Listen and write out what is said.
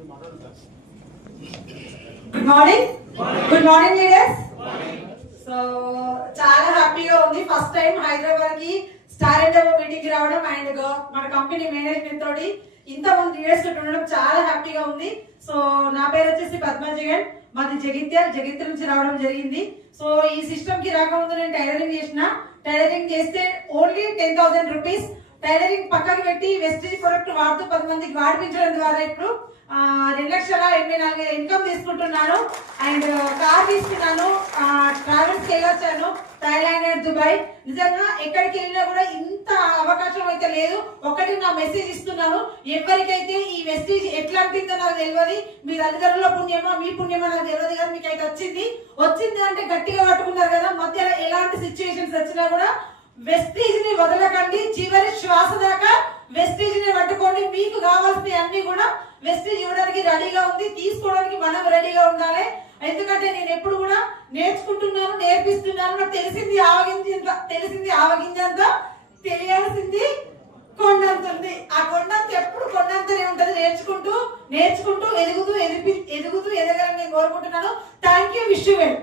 Good morning. Good morning leaders. So చాలా హ్యాపీగా ఉంది. ఫస్ట్ టైం హైదరాబాద్ కి స్టార్ అండ్ అబౌవ్ మీటింగ్ కి రావడం అండ్ మన కంపెనీ మేనేజ్మెంట్ తోటి ఇంతమంది లీడర్స్ ఉండడం చాలా హ్యాపీగా ఉంది. సో నా పేరు వచ్చేసి పద్మజగన్, మాది జగిత్యాల నుంచి రావడం జరిగింది. సో ఈ సిస్టమ్ కి రాకముందు నేను టైలరింగ్ చేస్తే ఓన్లీ 10,000 రూపీస్ టైలరింగ్ పక్కకి పెట్టి వెస్టేజ్ ప్రొడక్ట్ వాడుతూ 10 మందికి వాడిపించడం ద్వారా ఇప్పుడు 2,84,000 ఇన్కమ్ తీసుకుంటున్నాను. అండ్ కార్ తీసుకున్నాను, ట్రావెల్స్ కి వెళ్ళొచ్చాను, థాయిలాండ్ అండ్ దుబాయ్. నిజంగా ఎక్కడికి వెళ్ళినా కూడా ఇంత అవకాశం అయితే లేదు. ఒకటి నా మెసేజ్ ఇస్తున్నాను, ఎవరికైతే ఈ వెస్టేజ్ ఎట్లా అంటుందో నాకు తెలియదు, మీ తల్లిదండ్రుల పుణ్యమో మీ పుణ్యమో నాకు తెలియదు, కానీ మీకు అయితే వచ్చింది అంటే గట్టిగా పట్టుకున్నారు కదా. మధ్యలో ఎలాంటి సిచ్యువేషన్స్ వచ్చినా కూడా వెస్టేజ్ ని వదలకండి, చివరి శ్వాస దాకా వెస్టేజ్ ని పట్టుకోండి. మీకు కావాల్సిన అన్ని కూడా వెస్టేజ్ ఇవ్వడానికి రెడీగా ఉంది, తీసుకోవడానికి మనం రెడీగా ఉండాలి. ఎందుకంటే నేను ఎప్పుడు కూడా నేర్చుకుంటున్నాను, నేర్పిస్తున్నాను. నాకు తెలిసింది ఆవగింజంత, తెలియాల్సింది కొండంత ఉంది. ఆ కొండంత ఎప్పుడు కొండంతనే ఉంటది. నేర్చుకుంటూ ఎదుగుతూ ఎదగాలని నేను కోరుకుంటున్నాను. Thank you. Wish you well.